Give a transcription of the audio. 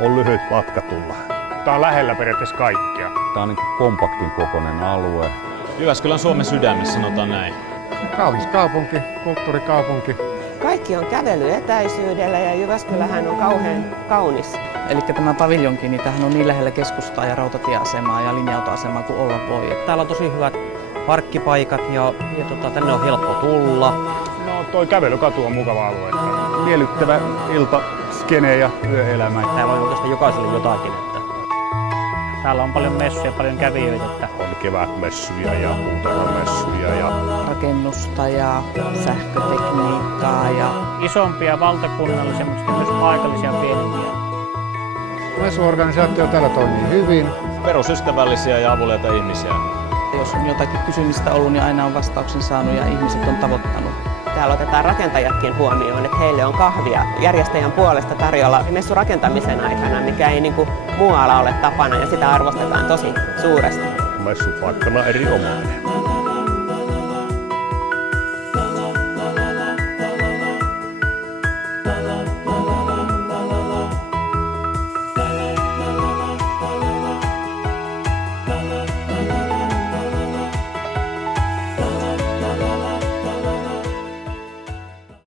on lyhyt matka tulla. Tää on lähellä periaatteessa kaikkea. Tää on niin kompaktin kokoinen alue. Jyväskylän Suomen sydämessä, sanotaan näin. Kaunis kaupunki, kulttuurikaupunki. Kaikki on kävelyetäisyydellä ja Jyväskylähän on kauhean kaunis. Eli tämä paviljonki, niin tämähän on niin lähellä keskustaa ja rautatieasemaa ja linja-autoasemaa kuin olla voi. Täällä on tosi hyvät parkkipaikat ja tänne on helppo tulla. No toi kävelykatu on mukava alue. Miellyttävä iltaskene ja yöelämä. Täällä on oikeastaan jokaiselle jotakin. Täällä on paljon messuja, paljon kävijöitä. On kevätmessuja ja puutarhamessuja ja rakennusta ja sähkötekniikkaa ja isompia valtakunnallisia, mutta myös paikallisia pienempiä. Messuorganisaatio täällä toimii hyvin. Perusystävällisiä ja avuliaita ihmisiä. jos on jotakin kysymistä ollut, niin aina on vastauksen saanut ja ihmiset on tavoittanut. Täällä otetaan rakentajatkin huomioon, että heille on kahvia järjestäjän puolesta tarjolla messurakentamisen aikana, mikä ei muualla ole tapana ja sitä arvostetaan tosi suuresti. Messupaikkana erinomainen.